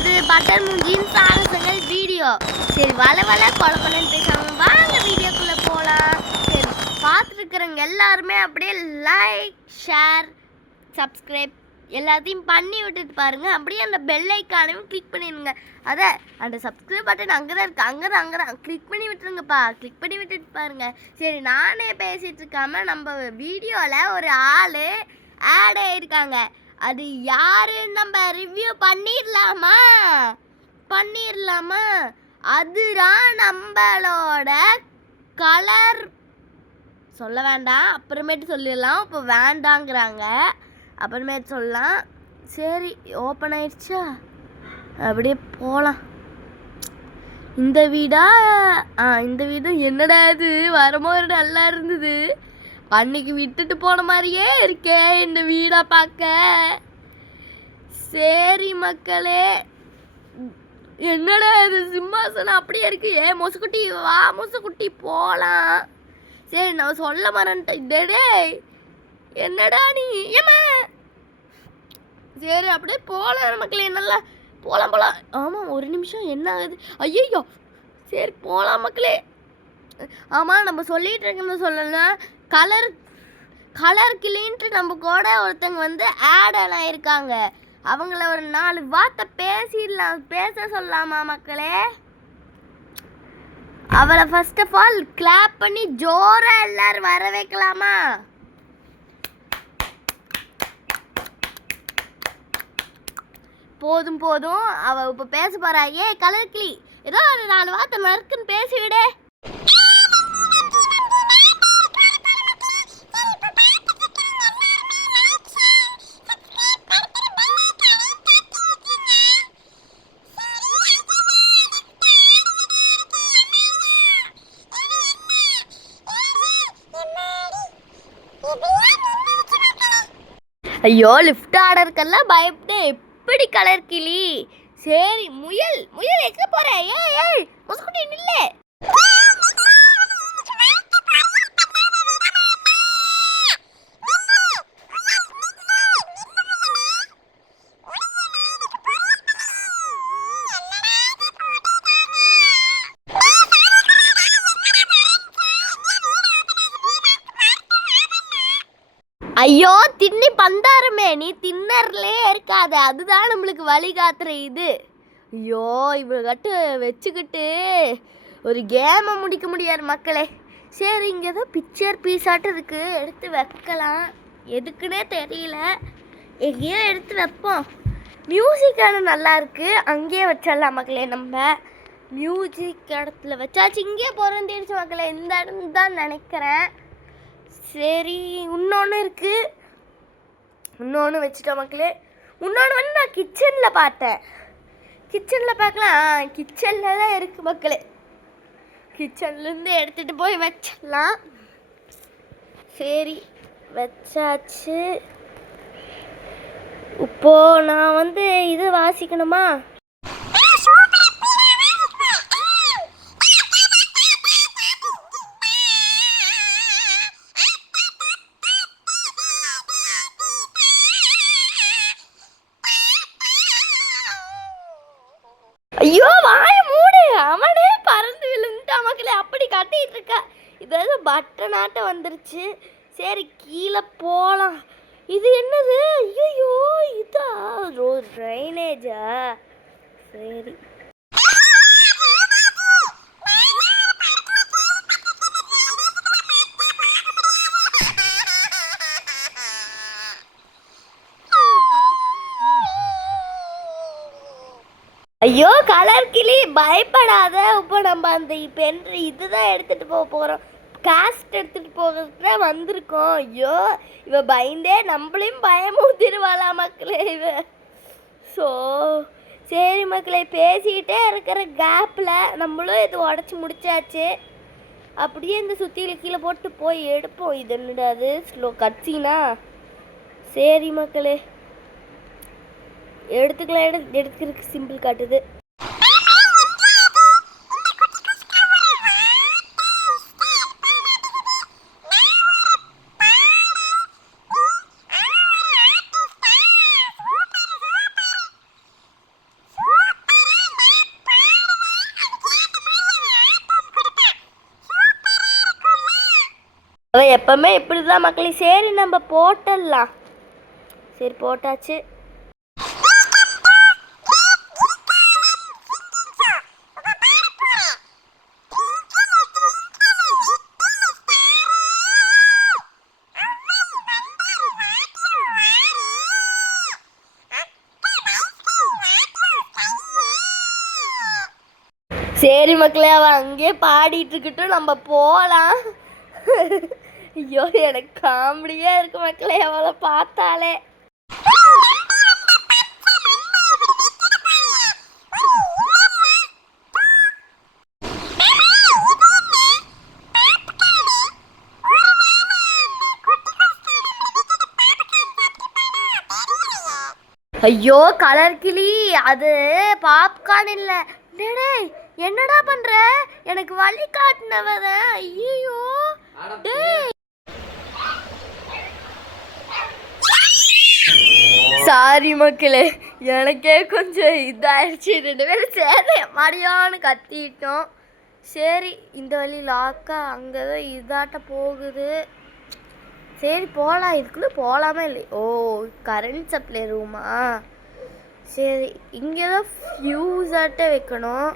அது butter மூஞ்சின் சாகசங்கள் video. சரி வள கொலன்னு பேசாம வாங்க வீடியோக்குள்ளே போகலாம். சரி பார்த்துருக்குறவங்க எல்லாருமே அப்படியே லைக் ஷேர் சப்ஸ்கிரைப் எல்லாத்தையும் பண்ணி விட்டுட்டு பாருங்கள். அப்படியே அந்த பெல் ஐக்கானையும் கிளிக் பண்ணிடுங்க. அதை அந்த சப்ஸ்கிரைப் பட்டன் அங்கே தான் இருக்குது, அங்கே தான் கிளிக் பண்ணி விட்டுருங்கப்பா. கிளிக் பண்ணி விட்டுட்டு பாருங்கள். சரி நானே பேசிகிட்டு இருக்காமல் நம்ம வீடியோவில் ஒரு ஆள் ஆட் ஆகிருக்காங்க. அது யாருன்னு நம்ம ரிவ்யூ பண்ணிடலாமா? அதுதான் நம்மளோட கலர் சொல்ல வேண்டாம், அப்புறமேட்டு சொல்லிடலாம். இப்போ வேண்டாங்கிறாங்க, அப்புறமேட்டு சொல்லலாம். சரி ஓப்பன் ஆயிடுச்சா, அப்படியே போகலாம். இந்த வீடா? இந்த வீடு என்னடா இது, வரும்போது நல்லா இருந்தது, அன்னைக்கு விட்டுட்டு போன மாதிரியே இருக்கே இந்த வீடை பார்க்க. சரி மக்களே, என்னடா இது சிம்மாசனம் அப்படியே இருக்கு. மொசுக்குட்டி வா, மொசுக்குட்டி போகலாம். சரி நான் சொல்ல மறந்துட்டேன். என்னடா நீ ஏமா? சரி அப்படியே போகலாம் மக்களே, நல்லா போகலாம். ஆமாம் ஒரு நிமிஷம், என்ன ஆகுது? ஐயோ சரி போகலாம் மக்களே. ஆமாம் நம்ம சொல்லிட்டு இருக்கோம்னு சொல்லலாம். கலர் கிளின்ட்டு நம்ம கூட ஒருத்தங்க வந்து ஆட் ஆகிருக்காங்க. அவங்கள ஒரு 4 வார்த்தை பேச சொல்லலாமா மக்களே? அவளை ஃபர்ஸ்ட் ஆஃப் ஆல் கிளாப் பண்ணி ஜோரா எல்லாரும் வர வைக்கலாமா? போதும் அவ இப்ப பேச போறா. கலர் கிளி, ஏதோ ஒரு 4 வார்த்தை மறுக்குன்னு பேசிவிடு. ஐயோ லிஃப்ட் ஆர்டருக்கெல்லாம் பயப்பட எப்படி கலர் கிளி? சரி முயல் எங்க போற? ஏய் முசுக்குட்டி நில்லு. ஐயோ தின்னி பந்தாருமே, நீ தின்னர்லே இருக்காது, அதுதான் நம்மளுக்கு வழிகாட்டுற இது. ஐயோ இவங்கட்டு வச்சுக்கிட்டு ஒரு கேமை முடிக்க முடியாது மக்களே. சரி இங்கே ஏதோ பிக்சர் பீஸாட்டும் இருக்குது, எடுத்து வைக்கலாம். எதுக்குன்னே தெரியல, எங்கேயோ எடுத்து வைப்போம். மியூசிக்கான நல்லா இருக்குது, அங்கேயே வச்சிடலாம் மக்களே. நம்ம மியூசிக் இடத்துல வச்சாச்சு, இங்கேயே பிறந்துடுச்சு மக்களே. இந்த இடம் தான் நினைக்கிறேன். சரி இன்னொன்று இருக்குது, இன்னொன்று வச்சுட்டோம் மக்களே. இன்னொன்று வந்து நான் கிச்சனில் பார்த்தேன், கிச்சனில் பார்க்கலாம். கிச்சனில் தான் இருக்குது மக்களே, கிச்சன்லேருந்து எடுத்துகிட்டு போய் வச்சிடலாம். சரி வச்சாச்சு. இப்போது நான் வந்து இது வாசிக்கணுமா? ஐயோ வாய மூடு, அவனே பறந்து விழுந்துட்டா மக்களே. அப்படி கட்டிட்டு இருக்க, இதாவது பட்டனாட்டம் வந்துருச்சு. சரி கீழே போகலாம். இது என்னது? ஐயோ இதா ட்ரைனேஜா? சரி ஐயோ கலர் கிளி பயப்படாத. இப்போ நம்ம அந்த இதுதான் எடுத்துகிட்டு போகிறோம், காஸ்ட் எடுத்துகிட்டு போகிறதுக்கு வந்திருக்கோம். ஐயோ இவ பயந்தே நம்மளையும் பயமுறுத்திடுவாளா மக்களே இவ. சரி மக்களே, பேசிக்கிட்டே இருக்கிற கேப்பில் நம்மளும் இது உடச்சி முடிச்சாச்சு. அப்படியே இந்த சுத்தியில் கீழே போட்டு போய் எடுப்போம். இது என்னடாது ஸ்லோ கட்சினா? சரி மக்களே எடுத்துக்கலாம், எடுத்துக்கிறதுக்கு சிம்பிள் காட்டுது. எப்பவுமே இப்படிதான் மக்களே. சரி நம்ம போட்டுடலாம். சரி போட்டாச்சு. சரி மக்களே, அவன் அங்கேயே பாடிட்டு இருக்கட்டும், நம்ம போகலாம். ஐயோ எனக்கு காமெடியா இருக்கு மக்களே அவளை பார்த்தாலே. ஐயோ கலர் கிளி, அது பாப்கார்ன் இல்ல. என்னடா பண்ற? எனக்கு வழி காட்டினவர. ஐயோ சாரி மக்களே, எனக்கே கொஞ்சம் இதாயிடுச்சு. 2 பேரும் சரி மடியான்னு கத்திட்டோம். சரி இந்த வழி லாக்கா அங்கதான் இதாட்ட போகுது. சரி போகலாம். இதுக்குள்ளே போகலாமா இல்லை? ஓ கரண்ட் சப்ளை ரூமா? சரி இங்கே தான் ஃப்யூஸாட்ட வைக்கணும்.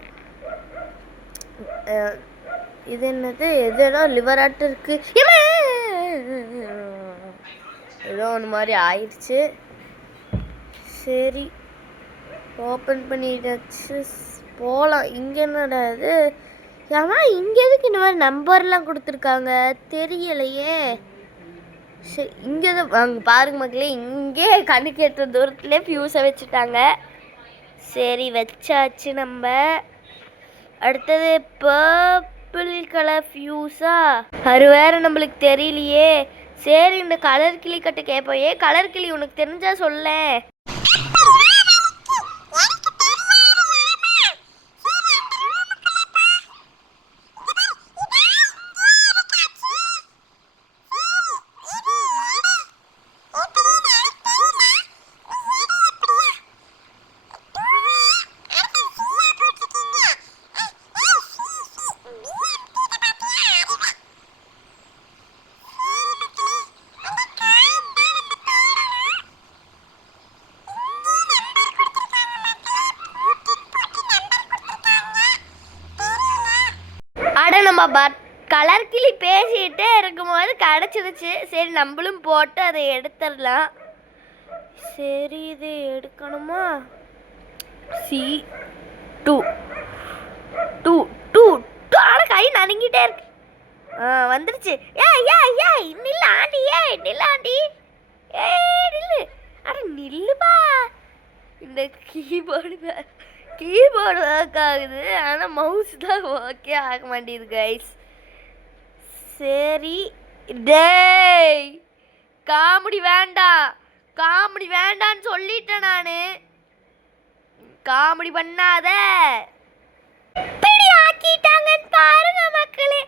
இது என்னது? எதோ லிவராட்டம் இருக்கு. ஏதோ ஒன்று மாதிரி ஆயிடுச்சு. சரி ஓப்பன் பண்ணிட்டாச்சு, போகலாம். இங்கே என்னடா இது? ஏமா இங்கே எதுக்கு இந்த மாதிரி நம்பர்லாம் கொடுத்துருக்காங்க தெரியலையே. சரி இங்கே தான் அங்கே பாருங்க மக்களே, இங்கே கண்ணுக்கு எட்டுற தூரத்துலேயே ஃபியூஸை வச்சுட்டாங்க. சரி வச்சாச்சு. நம்ம அடுத்தது பர்பிள் கலர் ஃபியூஸா? அது வேற நம்மளுக்கு தெரியலையே. சரி இந்த கலர் கிளி கட்ட கேட்போம். கலர் கிளி உனக்கு தெரிஞ்சா சொல்ல. நம்ம கலர் கிளி பேசிகிட்டே இருக்கும்போது கிடச்சிருச்சு. சரி நம்மளும் போட்டு அதை எடுத்துடலாம். சரி இது எடுக்கணுமா? C2 2 2 ஆனால் கை நடுங்கிட்டே இருக்கு. வந்துருச்சு. நில்லாண்டி நில்லாண்டி நில்லு. அட நில்லுப்பா. இந்த கீபோர்டு ஒர்க் ஆகுது, ஆனால் மவுஸ் தான் ஓகே ஆக மாட்டேங்குது கைஸ். சரி டேய் காமெடி வேண்டாம், காமெடி வேண்டான்னு சொல்லிட்டேன் நான். காமெடி பண்ணாத. இப்படி ஆக்கிட்டாங்கன்னு பாருங்க மக்களே.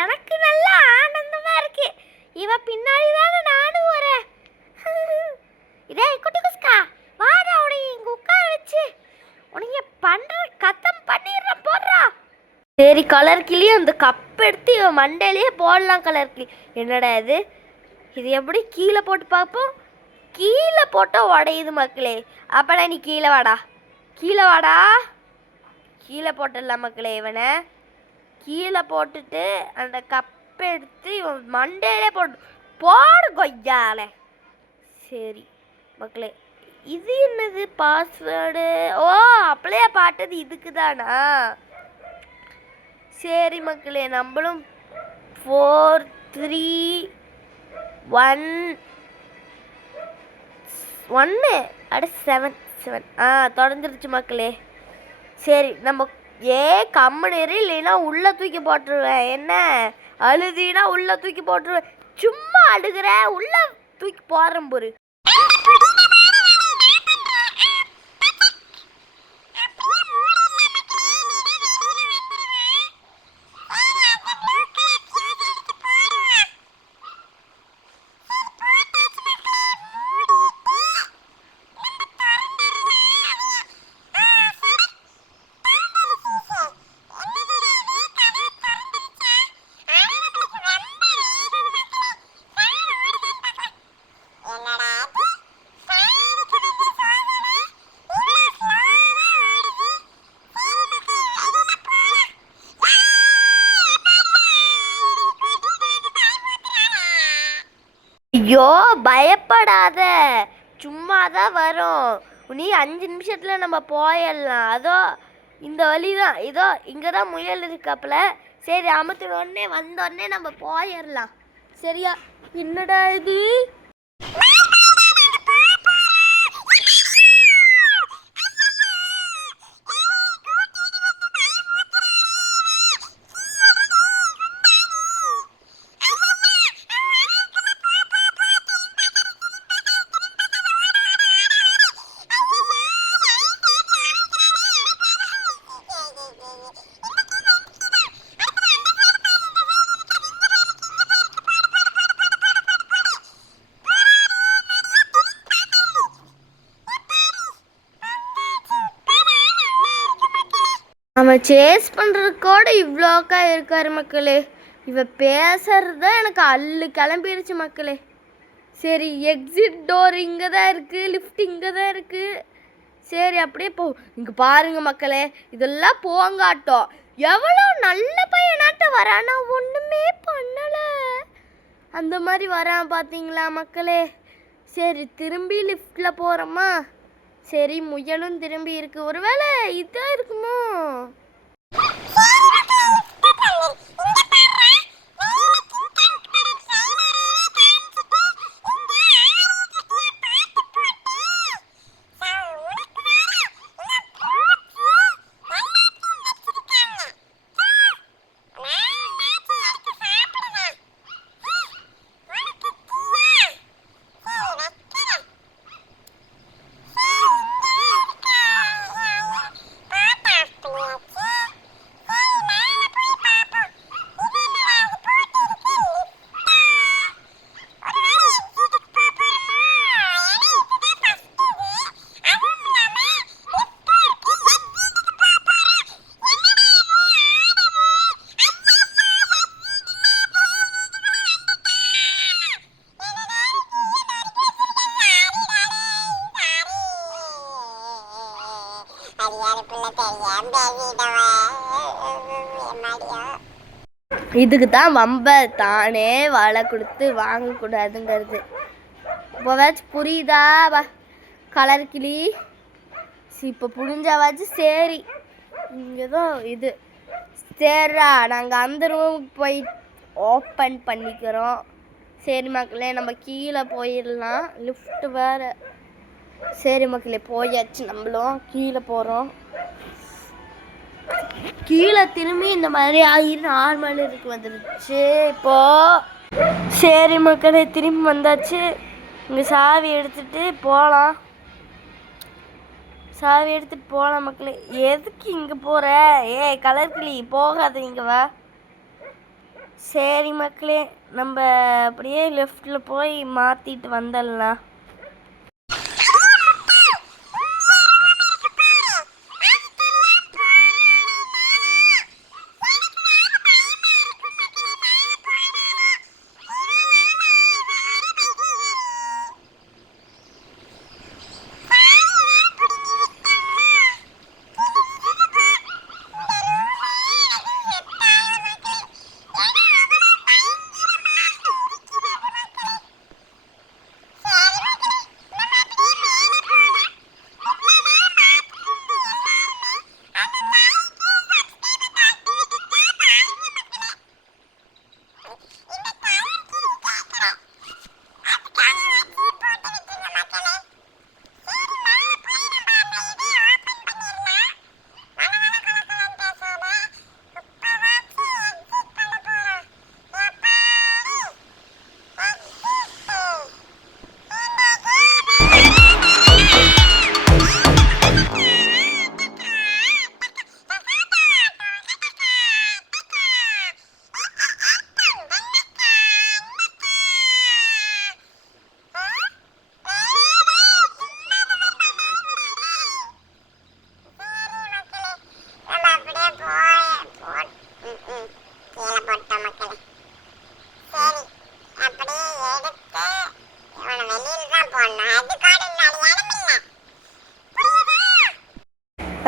எனக்கு நல்லா ஆனந்தமா இருக்கு. இவ பின்னாடி தானே நானும் வரேன். இதே குட்டி குஸ்கா வாடா, உடைய இங்க உட்கார வச்சு உனைய பண்ற கத்தம் பண்ணிடுற போடுறா. சரி கலர் கிளி அந்த கப் எடுத்து இவன் மண்டையிலேயே போடலாம். கலர் கிளி என்னடா இது? இது எப்படி கீழே போட்டு பார்ப்போம். கீழே போட்டால் உடையுது மக்களே. அப்படா நீ கீழே வாடா, கீழே வாடா. கீழே போட்டுடலாம் மக்களே. இவனை கீழே போட்டுட்டு அந்த கப்பை எடுத்து இவன் மண்டையிலே போடு கொய்யால. சரி மக்களே, இது என்னது பாஸ்வேர்டு? ஓ அப்படியே பாட்டது இதுக்கு தானா? சரி மக்களே, நம்மளும் 4 3 1 1 அட 7 தொடர்ந்துருச்சு மக்களே. சரி நம்ம கம்முனேரு, இல்லைன்னா உள்ளே தூக்கி போட்டுருவேன். என்ன அழுதினா உள்ளே தூக்கி போட்டுருவேன். சும்மா அழுகிற, உள்ளே தூக்கி போடுறேன் பொறு. ஐயோ பயப்படாத, சும்மா தான் வரும். நீ 5 நிமிஷத்தில் நம்ம போயிடலாம். அதோ இந்த வழி தான், இதோ இங்கே தான் முயல் இருக்காப்புல. சரி அமுத்தினோடனே வந்தோடனே நம்ம போயிடலாம். சரியா? என்னடா இது? அவன் சேஸ் பண்ணுறதுக்கோட இவ்வளோக்கா இருக்காரு மக்களே. இவ பேசுறது தான் எனக்கு அல்லு கிளம்பிடுச்சு மக்களே. சரி எக்ஸிட் டோர் இங்கே தான் இருக்குது, லிஃப்ட் இங்கே தான் இருக்குது. சரி அப்படியே போ. இங்கே பாருங்க மக்களே, இதெல்லாம் போங்காட்டம். எவ்வளோ நல்ல பையனாட்டம் வரானா, ஒன்றுமே பண்ணலை அந்த மாதிரி வரான் பார்த்தீங்களா மக்களே. சரி திரும்பி லிஃப்டில் போகிறோமா? சரி முயலும் திரும்பி இருக்கு. ஒருவேளை இதாக இருக்குமோ? இதுக்கு தான் வம்ப தானே வலை கொடுத்து வாங்கக்கூடாதுங்கிறது. இப்போவாச்சும் புரியுதா கலர் கிளி? இப்போ புரிஞ்சாவாச்சு. சரி இங்கே தான் இது. சரிடா நாங்கள் அந்த ரூமுக்கு போய் ஓப்பன் பண்ணிக்கிறோம். சரி மக்களே நம்ம கீழே போயிடலாம், லிஃப்ட் வேறு. சரி மக்களே போயாச்சு, நம்மளும் கீழே போகிறோம். கீழே திரும்பி இந்த மாதிரி ஆகி நார்மல் இருக்கு வந்துருச்சு இப்போ. சரி மக்களே திரும்பி வந்தாச்சு. இங்கே சாவி எடுத்துகிட்டு போகலாம். சாவி எடுத்துகிட்டு போகலாம் மக்களே. எதுக்கு இங்கே போகிற? கலர் கிளி போகாத, இங்கே வா. சரி மக்களே நம்ம அப்படியே லெஃப்டில் போய் மாற்றிட்டு வந்துடலாம்.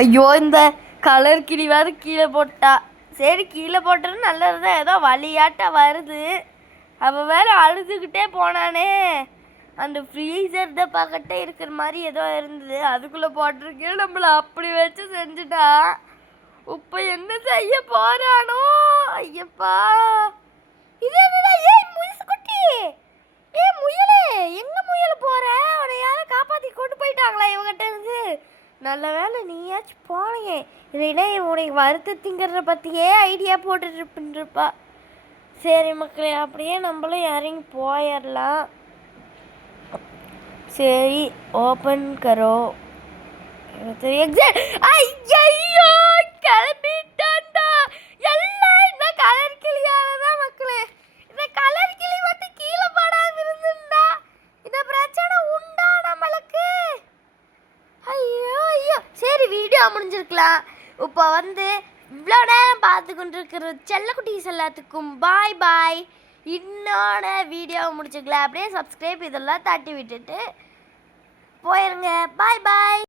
ஐயோ இந்த கலர் கிளி வேறு கீழே போட்டா. சரி கீழே போட்டது நல்லது தான், ஏதோ வழியாட்ட வருது. அவன் வேற அழுதுகிட்டே போனானே. அந்த ஃப்ரீசர் டப்பாக்கிட்ட இருக்கிற மாதிரி ஏதோ இருந்தது, அதுக்குள்ளே போட்டிருக்கேன். நம்மளை அப்படி வச்சு செஞ்சுட்டா. இப்போ என்ன செய்ய போறானோ ஐயப்பா. இது என்னடா? ஏய் முயல்குட்டி, ஏய் முயலே, எங்க முயல் போற? அவனை யாரும் காப்பாற்றி கொண்டு போயிட்டாங்களா இவங்கிட்ட இருந்து? நல்ல வேலை நீயாச்சும் போனீங்க. இல்லைன்னா உனக்கு வறுத்து திங்கிறத பற்றியே ஐடியா போட்டுருப்பா. சரி மக்களே, அப்படியே நம்மளும் இறங்கி போயிடலாம். சரி ஓப்பன் கரோ. ஐயோ கிளம்பிட்டான்டா. எல்லாம் இந்த கலர் கிளியாலதான் மக்களே. இந்த கலர் கிளி வந்து கீழே படாம இருந்தா இந்த பிரச்சனை உண்டா நம்மளுக்கு? ஐயோ ஐயோ. சரி வீடியோ முடிஞ்சிருக்கலாம். இப்போ வந்து இவ்வளோ நேரம் பார்த்து கொண்டு இருக்கிற செல்லக்குட்டீஸ் எல்லாத்துக்கும் பாய் பாய். இன்னொன்று வீடியோவை முடிச்சுக்கலாம். அப்படியே சப்ஸ்கிரைப் இதெல்லாம் தட்டி விட்டுட்டு போயிருங்க. பாய் பாய்.